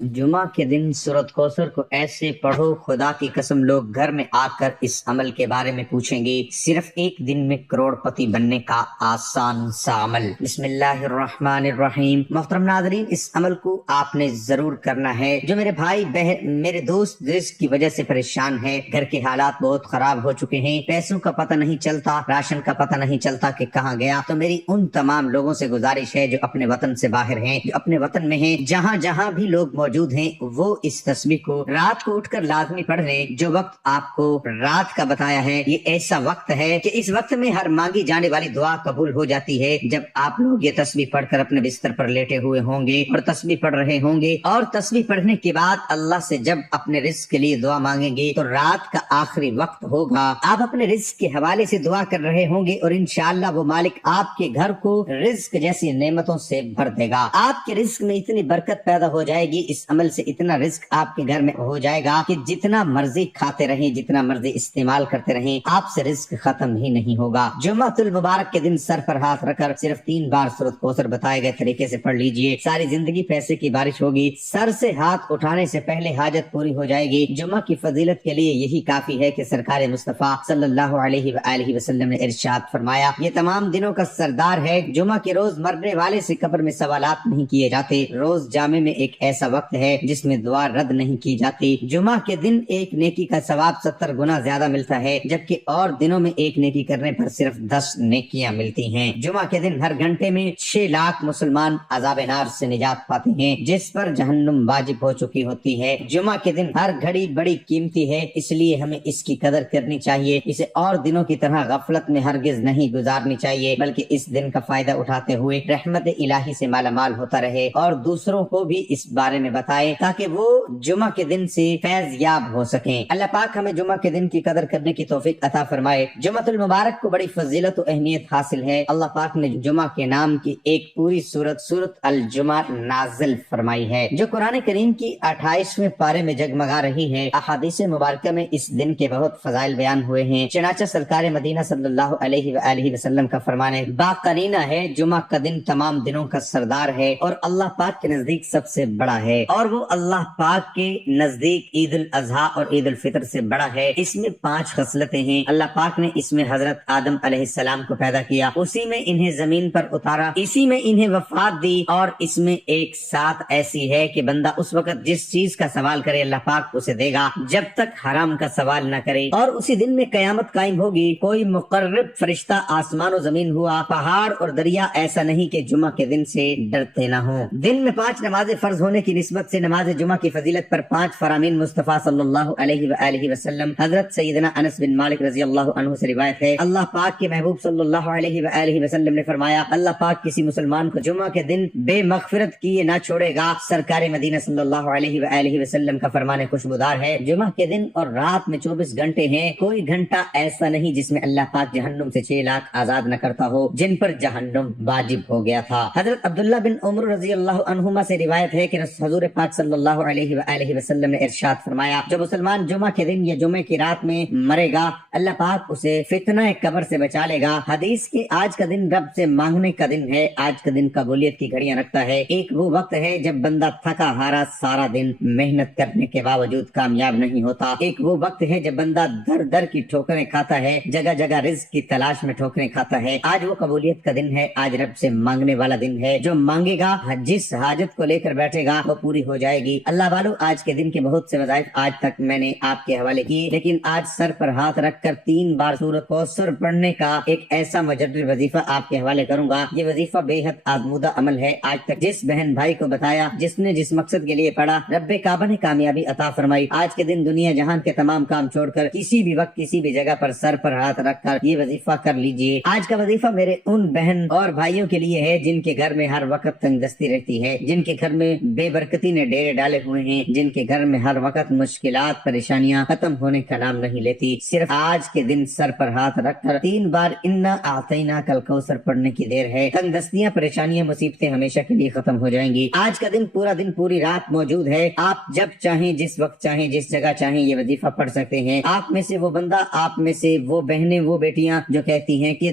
جمعہ کے دن سورۃ کوثر کو ایسے پڑھو، خدا کی قسم لوگ گھر میں آ کر اس عمل کے بارے میں پوچھیں گے۔ صرف ایک دن میں کروڑ پتی بننے کا آسان سا عمل۔ بسم اللہ الرحمن الرحیم۔ محترم ناظرین، اس عمل کو آپ نے ضرور کرنا ہے۔ جو میرے بھائی بہن، میرے دوست رزق کی وجہ سے پریشان ہے، گھر کے حالات بہت خراب ہو چکے ہیں، پیسوں کا پتہ نہیں چلتا، راشن کا پتہ نہیں چلتا کہ کہاں گیا، تو میری ان تمام لوگوں سے گزارش ہے جو اپنے وطن سے باہر ہیں، جو اپنے وطن میں ہیں، جہاں جہاں بھی لوگ موجود ہیں، وہ اس تسبیح کو رات کو اٹھ کر لازمی پڑھ لیں۔ جو وقت آپ کو رات کا بتایا ہے، یہ ایسا وقت ہے کہ اس وقت میں ہر مانگی جانے والی دعا قبول ہو جاتی ہے۔ جب آپ لوگ یہ تسبیح پڑھ کر اپنے بستر پر لیٹے ہوئے ہوں گے اور تسبیح پڑھ رہے ہوں گے، اور تسبیح پڑھنے کے بعد اللہ سے جب اپنے رزق کے لیے دعا مانگیں گے، تو رات کا آخری وقت ہوگا، آپ اپنے رزق کے حوالے سے دعا کر رہے ہوں گے، اور انشاءاللہ وہ مالک آپ کے گھر کو رزق جیسی نعمتوں سے بھر دے گا۔ آپ کے رزق میں اتنی برکت پیدا ہو جائے گی، اس عمل سے اتنا رزق آپ کے گھر میں ہو جائے گا کہ جتنا مرضی کھاتے رہیں، جتنا مرضی استعمال کرتے رہیں، آپ سے رزق ختم ہی نہیں ہوگا۔ جمعہ المبارک کے دن سر پر ہاتھ رکھ کر صرف 3 بار سورۃ کوثر بتائے گئے طریقے سے پڑھ لیجئے، ساری زندگی پیسے کی بارش ہوگی۔ سر سے ہاتھ اٹھانے سے پہلے حاجت پوری ہو جائے گی۔ جمعہ کی فضیلت کے لیے یہی کافی ہے کہ سرکار مصطفیٰ صلی اللہ علیہ وآلہ وسلم نے ارشاد فرمایا، یہ تمام دنوں کا سردار ہے۔ جمعہ کے روز مرنے والے سے قبر میں سوالات نہیں کیے جاتے۔ روز جامع میں ایک ایسا وقت ہے جس میں دعا رد نہیں کی جاتی۔ جمعہ کے دن ایک نیکی کا ثواب 70 گنا زیادہ ملتا ہے، جبکہ اور دنوں میں ایک نیکی کرنے پر صرف 10 نیکیاں ملتی ہیں۔ جمعہ کے دن ہر گھنٹے میں 6 لاکھ مسلمان عذاب نار سے نجات پاتے ہیں، جس پر جہنم واجب ہو چکی ہوتی ہے۔ جمعہ کے دن ہر گھڑی بڑی قیمتی ہے، اس لیے ہمیں اس کی قدر کرنی چاہیے۔ اسے اور دنوں کی طرح غفلت میں ہرگز نہیں گزارنی چاہیے، بلکہ اس دن کا فائدہ اٹھاتے ہوئے رحمت الہی سے مالا مال ہوتا رہے، اور دوسروں کو بھی اس بارے میں بتائے تاکہ وہ جمعہ کے دن سے فیض یاب ہو سکیں۔ اللہ پاک ہمیں جمعہ کے دن کی قدر کرنے کی توفیق عطا فرمائے۔ جمعہ المبارک کو بڑی فضیلت و اہمیت حاصل ہے۔ اللہ پاک نے جمعہ کے نام کی ایک پوری سورۃ الجمعہ نازل فرمائی ہے، جو قرآن کریم کی 28ویں پارے میں جگمگا رہی ہے۔ احادیث مبارکہ میں اس دن کے بہت فضائل بیان ہوئے ہیں، چنانچہ سرکار مدینہ صلی اللہ علیہ وآلہ وسلم کا فرمان ہے، باقرینہ ہے، جمعہ کا دن تمام دنوں کا سردار ہے اور اللہ پاک کے نزدیک سب سے بڑا ہے، اور وہ اللہ پاک کے نزدیک عید الاضحیٰ اور عید الفطر سے بڑا ہے۔ اس میں 5 خصلتیں ہیں۔ اللہ پاک نے اس میں حضرت آدم علیہ السلام کو پیدا کیا، اسی میں انہیں زمین پر اتارا، اسی میں انہیں وفات دی، اور اس میں ایک ساتھ ایسی ہے کہ بندہ اس وقت جس چیز کا سوال کرے اللہ پاک اسے دے گا جب تک حرام کا سوال نہ کرے، اور اسی دن میں قیامت قائم ہوگی۔ کوئی مقرب فرشتہ آسمان و زمین ہوا، پہاڑ اور دریا ایسا نہیں کہ جمعہ کے دن سے ڈرتے نہ ہوں۔ دن میں 5 نمازیں فرض ہونے کی نسبت سے نماز جمعہ کی فضیلت پر 5 فرامین مصطفیٰ صلی اللہ علیہ وآلہ وسلم حضرت سیدنا انس بن مالک رضی اللہ عنہ سے روایت ہے، اللہ پاک کے محبوب صلی اللہ علیہ وآلہ وسلم نے فرمایا، اللہ پاک کسی مسلمان کو جمعہ کے دن بے مغفرت کیے نہ چھوڑے گا۔ سرکار مدینہ صلی اللہ علیہ وآلہ وسلم کا فرمان خوشبودار ہے، جمعہ کے دن اور رات میں 24 گھنٹے ہیں، کوئی گھنٹہ ایسا نہیں جس میں اللہ پاک جہنم سے 6 لاکھ آزاد نہ کرتا ہو جن پر جہنم واجب ہو گیا تھا۔ حضرت عبداللہ بن عمر رضی اللہ عنہما سے روایت ہے کہ حضور پاک صلی اللہ علیہ وآلہ وسلم نے ارشاد فرمایا، جو مسلمان جمعہ کے دن یا جمعہ کی رات میں مرے گا، اللہ پاک اسے فتنہ قبر سے بچا لے گا۔ حدیث کی آج کا دن رب سے مانگنے کا دن ہے، آج کا دن قبولیت کی گھڑیاں رکھتا ہے۔ ایک وہ وقت ہے جب بندہ تھکا ہارا سارا دن محنت کرنے کے باوجود کامیاب نہیں ہوتا۔ ایک وہ وقت ہے جب بندہ در در کی ٹھوکریں کھاتا ہے، جگہ جگہ رزق کی تلاش میں ٹھوکریں کھاتا ہے۔ آج وہ قبولیت کا دن ہے، آج رب سے مانگنے والا دن ہے۔ جو مانگے گا، جس حاجت کو لے کر بیٹھے گا، وہ پوری ہو جائے گی۔ اللہ والو، آج کے دن کے بہت سے وظائف آج تک میں نے آپ کے حوالے کیے، لیکن آج سر پر ہاتھ رکھ کر 3 بار سورۃ کوثر پڑھنے کا ایک ایسا مجدد وظیفہ آپ کے حوالے کروں گا۔ یہ وظیفہ بے حد آزمودہ عمل ہے۔ آج تک جس بہن بھائی کو بتایا، جس نے جس مقصد کے لیے پڑھا، رب کعبہ نے کامیابی عطا فرمائی۔ آج کے دن دنیا جہان کے تمام کام چھوڑ کر کسی بھی وقت کسی بھی جگہ پر سر پر ہاتھ رکھ کر یہ وظیفہ کر لیجئے۔ آج کا وظیفہ میرے ان بہن اور بھائیوں کے لیے ہے جن کے گھر میں ہر وقت تنگ دستی رہتی ہے، جن کے گھر میں بے برکتی نے ڈیرے ڈالے ہوئے ہیں، جن کے گھر میں ہر وقت مشکلات پریشانیاں ختم ہونے کا نام نہیں لیتی۔ صرف آج کے دن سر پر ہاتھ رکھ کر 3 بار انا اعطیناک الکوثر پڑھنے کی دیر ہے۔ تنگ دستیاں، پریشانیاں، مصیبتیں ہمیشہ کے لیے ختم ہو جائیں گی۔ آج کا دن پورا دن پوری رات موجود ہے، آپ جب چاہیں، جس وقت چاہیں، جس جگہ چاہیں یہ وظیفہ پڑھ سکتے ہیں۔ آپ میں سے وہ بندہ، آپ میں سے وہ بہنیں، وہ بیٹیاں جو کہتی ہیں کہ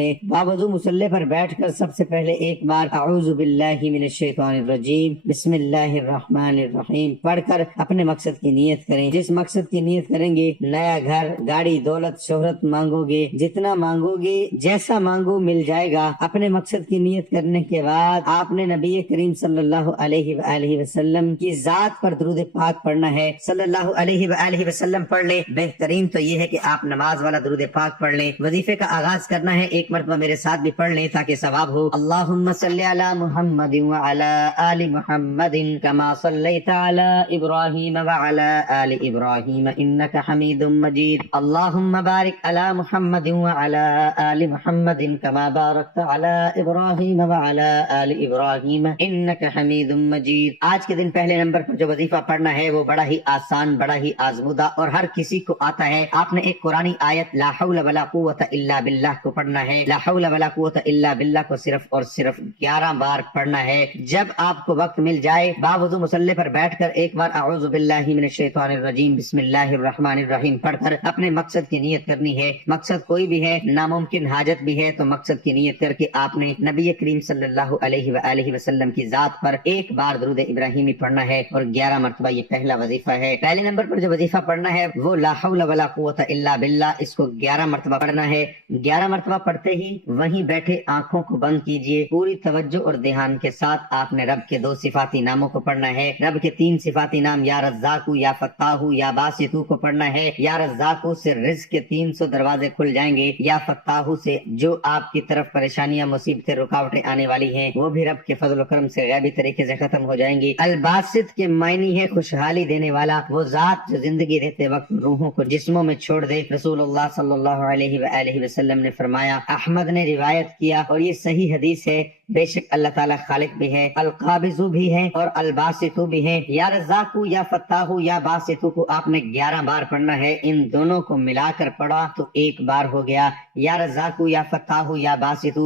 لیں۔ باوضو مصلی پر بیٹھ کر سب سے پہلے ایک بار اعوذ باللہ من الشیطان الرجیم بسم اللہ الرحمن الرحیم پڑھ کر اپنے مقصد کی نیت کریں۔ جس مقصد کی نیت کریں گے، نیا گھر، گاڑی، دولت، شہرت مانگو گے، جتنا مانگو گے، جیسا مانگو مل جائے گا۔ اپنے مقصد کی نیت کرنے کے بعد آپ نے نبی کریم صلی اللہ علیہ وآلہ وسلم کی ذات پر درود پاک پڑھنا ہے۔ صلی اللہ علیہ وآلہ وسلم پڑھ لیں۔ بہترین تو یہ ہے کہ آپ نماز والا درود پاک پڑھ لیں۔ وظیفے کا آغاز کرنا ہے، ایک مرتبہ میرے ساتھ بھی پڑھ لیں تاکہ ثواب ہو۔ اللہم صلی علی محمد وعلی آل محمد کما صلیت علی ابراہیم وعلی آل ابراہیم انک حمید مجید۔ اللہم بارک علی محمد وعلی آل محمد کما بارکت علی ابراہیم وعلی آل ابراہیم انک حمید مجید۔ آج کے دن پہلے نمبر پر جو وظیفہ پڑھنا ہے وہ بڑا ہی آسان، بڑا ہی آزمودہ اور ہر کسی کو آتا ہے۔ آپ نے ایک قرآنی آیت لا حول ولا قوت الا باللہ کو پڑھنا ہے۔ لا حول ولا قوت الا باللہ کو صرف اور صرف 11 بار پڑھنا ہے۔ جب آپ کو وقت مل جائے، باوضو مصلی پر بیٹھ کر ایک بار اعوذ باللہ من الشیطان الرجیم بسم اللہ الرحمن الرحیم پڑھ کر اپنے مقصد کی نیت کرنی ہے۔ مقصد کوئی بھی ہے، ناممکن حاجت بھی ہے، تو مقصد کی نیت کر کے آپ نے نبی کریم صلی اللہ علیہ وآلہ وسلم کی ذات پر ایک بار درود ابراہیمی پڑھنا ہے اور 11 مرتبہ یہ پہلا وظیفہ ہے۔ پہلے نمبر پر جو وظیفہ پڑھنا ہے وہ لا حول ولا قوت الا باللہ، اس کو 11 مرتبہ پڑھنا ہے۔ 11 مرتبہ پڑھتے ہی وہیں بیٹھے آنکھوں کو بند کیجئے، پوری توجہ اور دھیان کے ساتھ آپ نے رب کے 2 صفاتی ناموں کو پڑھنا ہے۔ رب کے 3 صفاتی نام یا رزاق یا فتاح یا باسط کو پڑھنا ہے۔ یا رزاق سے رزق کے 300 دروازے کھل جائیں گے، یا فتاح سے جو آپ کی طرف پریشانیاں، مصیبتیں، رکاوٹیں آنے والی ہیں وہ بھی رب کے فضل و کرم سے غیبی طریقے سے ختم ہو جائیں گی۔ الباسط کے معنی ہے خوشحالی دینے والا، وہ ذات جو زندگی دیتے وقت روحوں کو جسموں میں چھوڑ دے۔ رسول اللہ صلی اللہ علیہ وآلہ وسلم نے فرمایا، احمد نے روایت کیا اور یہ صحیح حدیث ہے، بے شک اللہ تعالیٰ خالق بھی ہے، القابض بھی ہے اور الباسط بھی ہے۔ یا رزاق یا فتاح یا باسط کو آپ نے 11 بار پڑھنا ہے۔ ان دونوں کو ملا کر پڑھا تو 1 بار ہو گیا۔ یا رزاق یا فتاح یا باسط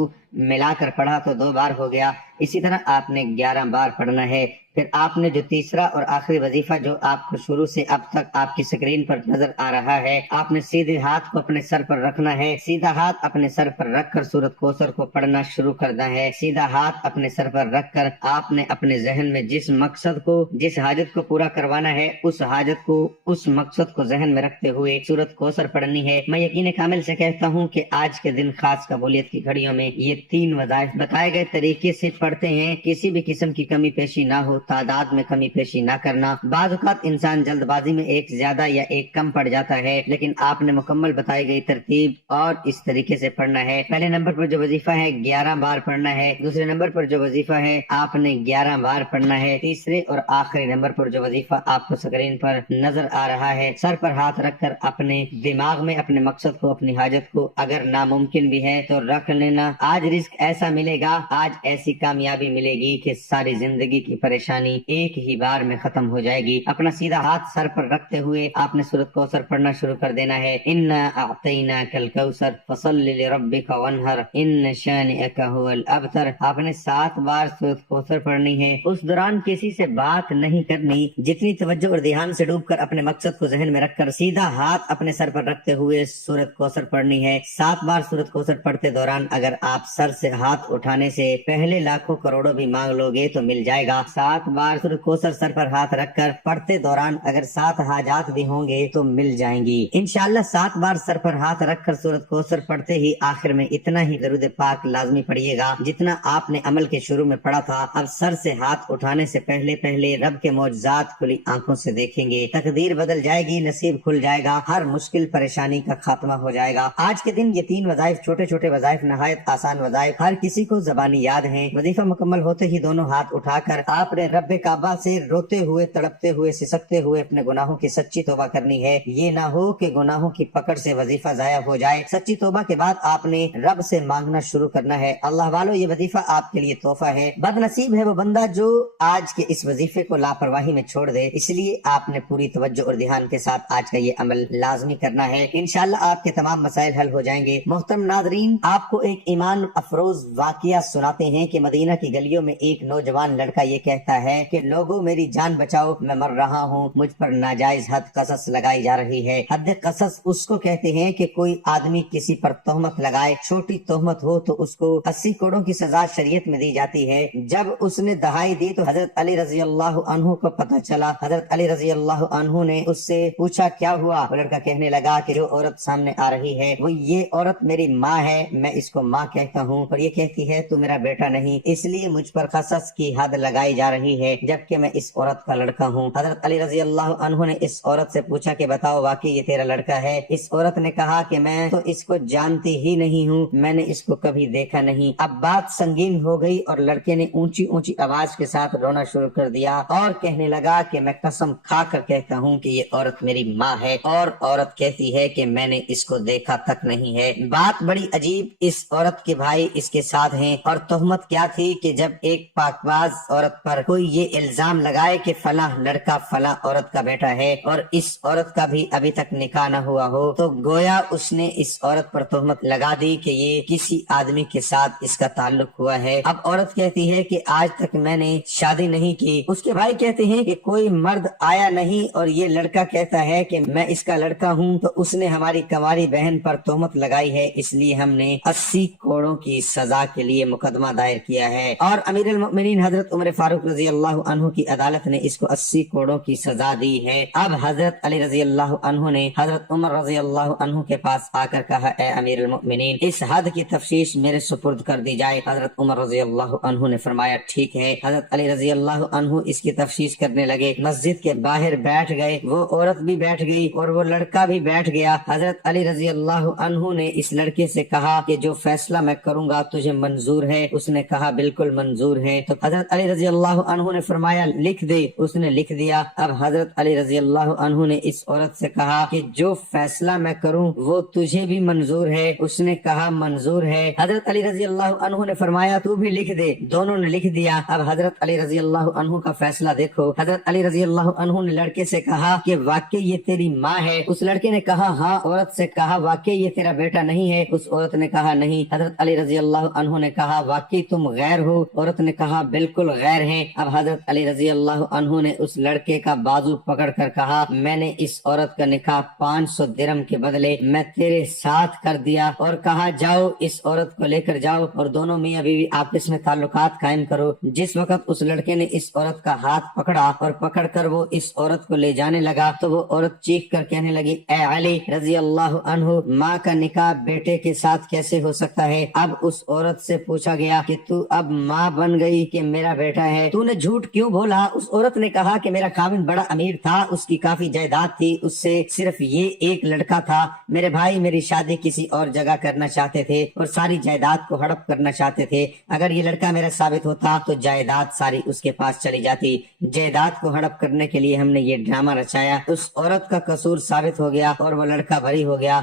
ملا کر پڑھا تو 2 بار ہو گیا۔ اسی طرح آپ نے 11 بار پڑھنا ہے۔ پھر آپ نے جو تیسرا اور آخری وظیفہ جو آپ کو شروع سے اب تک آپ کی سکرین پر نظر آ رہا ہے، آپ نے سیدھے ہاتھ کو اپنے سر پر رکھنا ہے۔ سیدھا ہاتھ اپنے سر پر رکھ کر سورۃ کوثر کو پڑھنا شروع کرنا ہے۔ سیدھا ہاتھ اپنے سر پر رکھ کر آپ نے اپنے ذہن میں جس مقصد کو، جس حاجت کو پورا کروانا ہے، اس حاجت کو، اس مقصد کو ذہن میں رکھتے ہوئے سورۃ کوثر پڑھنی ہے۔ میں یقین کامل سے کہتا ہوں کہ آج کے دن خاص قبولیت کی گھڑیوں میں یہ 3 وظائف بتائے گئے طریقے سے پڑھتے ہیں، کسی بھی قسم کی کمی پیشی نہ ہو، تعداد میں کمی پیشی نہ کرنا۔ بعض اوقات انسان جلد بازی میں ایک زیادہ یا ایک کم پڑ جاتا ہے، لیکن آپ نے مکمل بتائی گئی ترتیب اور اس طریقے سے پڑھنا ہے۔ پہلے نمبر پر جو وظیفہ ہے 11 بار پڑھنا ہے۔ دوسرے نمبر پر جو وظیفہ ہے آپ نے 11 بار پڑھنا ہے۔ تیسرے اور آخری نمبر پر جو وظیفہ آپ کو سکرین پر نظر آ رہا ہے، سر پر ہاتھ رکھ کر اپنے دماغ میں اپنے مقصد کو، اپنی حاجت کو اگر ناممکن بھی ہے تو رکھ لینا۔ آج رزق ایسا ملے گا، آج ایسی کامیابی ملے گی کہ ساری زندگی کی پریشانی ایک ہی بار میں ختم ہو جائے گی۔ اپنا سیدھا ہاتھ سر پر رکھتے ہوئے آپ نے سورۃ کوثر پڑھنا شروع کر دینا ہے۔ انا اعطیناک الکوثر فصل لربک وانحر ان شانئک هو الابتر۔ آپ نے 7 بار سورۃ کوثر پڑھنی ہے۔ اس دوران کسی سے بات نہیں کرنی، جتنی توجہ اور دھیان سے ڈوب کر اپنے مقصد کو ذہن میں رکھ کر سیدھا ہاتھ اپنے سر پر رکھتے ہوئے سورۃ کوثر پڑھنی ہے۔ 7 بار سورۃ کوثر پڑھتے دوران اگر آپ سر سے ہاتھ اٹھانے سے پہلے لاکھوں کروڑوں بھی مانگ لو گے تو مل جائے گا۔ 7 بار سورۃ کوثر سر پر ہاتھ رکھ کر پڑھتے دوران اگر 7 حاجات بھی ہوں گے تو مل جائیں گی انشاءاللہ۔ 7 بار سر پر ہاتھ رکھ کر سورۃ کوثر پڑھتے ہی آخر میں اتنا ہی درود پاک لازمی پڑھیے گا جتنا آپ نے عمل کے شروع میں پڑھا تھا۔ اب سر سے ہاتھ اٹھانے سے پہلے رب کے معجزات کھلی آنکھوں سے دیکھیں گے، تقدیر بدل جائے گی، نصیب کھل جائے گا، ہر مشکل پریشانی کا خاتمہ ہو جائے گا۔ آج کے دن یہ 3 وظائف، چھوٹے چھوٹے وظائف، نہایت آسان وظائف، ہر کسی کو زبانی یاد ہیں۔ وظیفہ مکمل ہوتے ہی دونوں ہاتھ اٹھا کر آپ نے رب کعبہ سے روتے ہوئے، تڑپتے ہوئے، سسکتے ہوئے اپنے گناہوں کی سچی توبہ کرنی ہے۔ یہ نہ ہو کہ گناہوں کی پکڑ سے وظیفہ ضائع ہو جائے۔ سچی توبہ کے بعد آپ نے رب سے مانگنا شروع کرنا ہے۔ اللہ والو، یہ وظیفہ آپ کے لیے تحفہ ہے۔ بد نصیب ہے وہ بندہ جو آج کے اس وظیفے کو لاپرواہی میں چھوڑ دے، اس لیے آپ نے پوری توجہ اور دھیان کے ساتھ آج کا یہ عمل لازمی کرنا ہے۔ انشاءاللہ آپ کے تمام مسائل حل ہو جائیں گے۔ محترم ناظرین، آپ کو ایک ایمان افروز واقعہ سناتے ہیں کہ مدینہ کی گلیوں میں ایک نوجوان لڑکا یہ کہتا ہے کہ لوگوں میری جان بچاؤ، میں مر رہا ہوں، مجھ پر ناجائز حد قصص لگائی جا رہی ہے۔ حد قصص اس کو کہتے ہیں کہ کوئی آدمی کسی پر تہمت لگائے، چھوٹی تہمت ہو تو اس کو 80 کوڑوں کی سزا شریعت میں دی جاتی ہے۔ جب اس نے دہائی دی تو حضرت علی رضی اللہ عنہ کو پتہ چلا۔ حضرت علی رضی اللہ عنہ نے اس سے پوچھا کیا ہوا؟ وہ لڑکا کہنے لگا کہ جو عورت سامنے آ رہی ہے وہ یہ عورت میری ماں ہے، میں اس کو ماں کہتا ہوں، اور یہ کہتی ہے تو میرا بیٹا نہیں، اس لیے مجھ پر قصص کی حد لگائی جا رہی ہے جبکہ میں اس عورت کا لڑکا ہوں۔ حضرت علی رضی اللہ عنہ نے اس عورت سے پوچھا کہ بتاؤ واقعی یہ تیرا لڑکا ہے؟ اس عورت نے کہا کہ میں تو اس کو جانتی ہی نہیں ہوں، میں نے اس کو کبھی دیکھا نہیں۔ اب بات سنگین ہو گئی اور لڑکے نے اونچی اونچی آواز کے ساتھ رونا شروع کر دیا اور کہنے لگا کہ میں قسم کھا کر کہتا ہوں کہ یہ عورت میری ماں ہے، اور عورت کہتی ہے کہ میں نے اس کو دیکھا تک نہیں ہے۔ بات بڑی عجیب، اس عورت کے بھائی اس کے ساتھ ہیں، اور تہمت کیا تھی کہ جب ایک پاک باز عورت پر کوئی یہ الزام لگائے کہ فلاں لڑکا فلاں عورت کا بیٹا ہے اور اس عورت کا بھی ابھی تک نکاح نہ ہوا ہو، تو گویا اس نے اس عورت پر تہمت لگا دی کہ یہ کسی آدمی کے ساتھ اس کا تعلق ہوا ہے۔ اب عورت کہتی ہے کہ آج تک میں نے شادی نہیں کی۔ اس کے بھائی کہتے ہیں کہ کوئی مرد آیا نہیں، اور یہ لڑکا کہتا ہے کہ میں اس کا لڑکا ہوں، تو اس نے ہماری کنواری بہن پر تہمت لگائی ہے، اس لیے ہم نے 80 کوڑوں کی سزا کے لیے مقدمہ دائر کیا ہے، اور امیر المؤمنین حضرت عمر فاروق رضی اللہ عنہ کی عدالت نے اس کو 80 کوڑوں کی سزا دی ہے۔ اب حضرت علی رضی اللہ عنہ نے حضرت عمر رضی اللہ عنہ کے پاس آ کر کہا اے امیر المؤمنین، اس حد کی تفتیش میرے سپرد کر دی جائے۔ حضرت عمر رضی اللہ عنہ نے فرمایا ٹھیک ہے۔ حضرت علی رضی اللہ عنہ اس کی تفتیش کرنے لگے، مسجد کے باہر بیٹھ گئے، وہ عورت بھی بیٹھ گئی اور وہ لڑکا بھی بیٹھ گیا۔ حضرت علی رضی اللہ عنہ نے اس لڑکے سے کہا کہ جو فیصلہ میں کروں گا تجھے منظور ہے؟ اس نے کہا بالکل منظور ہے۔ تو حضرت علی رضی اللہ عنہ نے فرمایا لکھ دے۔ اس نے لکھ دیا۔ اب حضرت علی رضی اللہ عنہ نے اس عورت سے کہا کہ جو فیصلہ میں کروں وہ تجھے بھی منظور ہے؟ اس نے کہا منظور ہے۔ حضرت علی رضی اللہ عنہ نے فرمایا تو بھی لکھ دے۔ دونوں نے لکھ دیا۔ اب حضرت علی رضی اللہ عنہ کا فیصلہ دیکھو۔ حضرت علی رضی اللہ عنہ نے لڑکے سے کہا کہ واقعی یہ تیری ماں ہے؟ اس لڑکے نے کہا ہاں۔ عورت سے کہا واقعی یہ تیرا بیٹا نہیں ہے؟ اس عورت نے کہا نہیں۔ حضرت علی رضی اللہ عنہ نے کہا واقعی تم غیر ہو؟ عورت نے کہا بالکل غیر ہیں۔ اب حضرت علی رضی اللہ عنہ نے اس لڑکے کا بازو پکڑ کر کہا میں نے اس عورت کا نکاح 500 درم کے بدلے میں تیرے ساتھ کر دیا، اور کہا جاؤ اس عورت کو لے کر جاؤ اور دونوں میاں بیوی آپس میں تعلقات قائم کرو۔ جس وقت اس لڑکے نے اس عورت کا ہاتھ پکڑا اور پکڑ کر وہ اس عورت کو لے جانے لگا تو وہ عورت چیخ کر کہنے لگی اے علی رضی اللہ عنہ، ماں کا نکاح بیٹے کے ساتھ کیسے ہو سکتا ہے؟ اب اس عورت سے پوچھا گیا کہ تو اب ماں بن گئی کہ میرا بیٹا ہے، تو نے جھوٹ کیوں بولا؟ اس عورت نے کہا کہ میرا خاوند بڑا امیر تھا، اس کی کافی جائیداد تھی، اس سے صرف یہ ایک لڑکا تھا، میرے بھائی میری شادی کسی اور جگہ کرنا چاہتے تھے اور ساری جائیداد کو ہڑپ کرنا چاہتے تھے، اگر یہ لڑکا میرا ثابت ہوتا تو جائیداد ساری اس کے پاس چلی جاتی، جائیداد کو ہڑپ کرنے کے لیے ہم نے یہ ڈرامہ رچایا۔ اس عورت کا قصور ثابت ہو گیا اور وہ لڑکا بری ہو گیا۔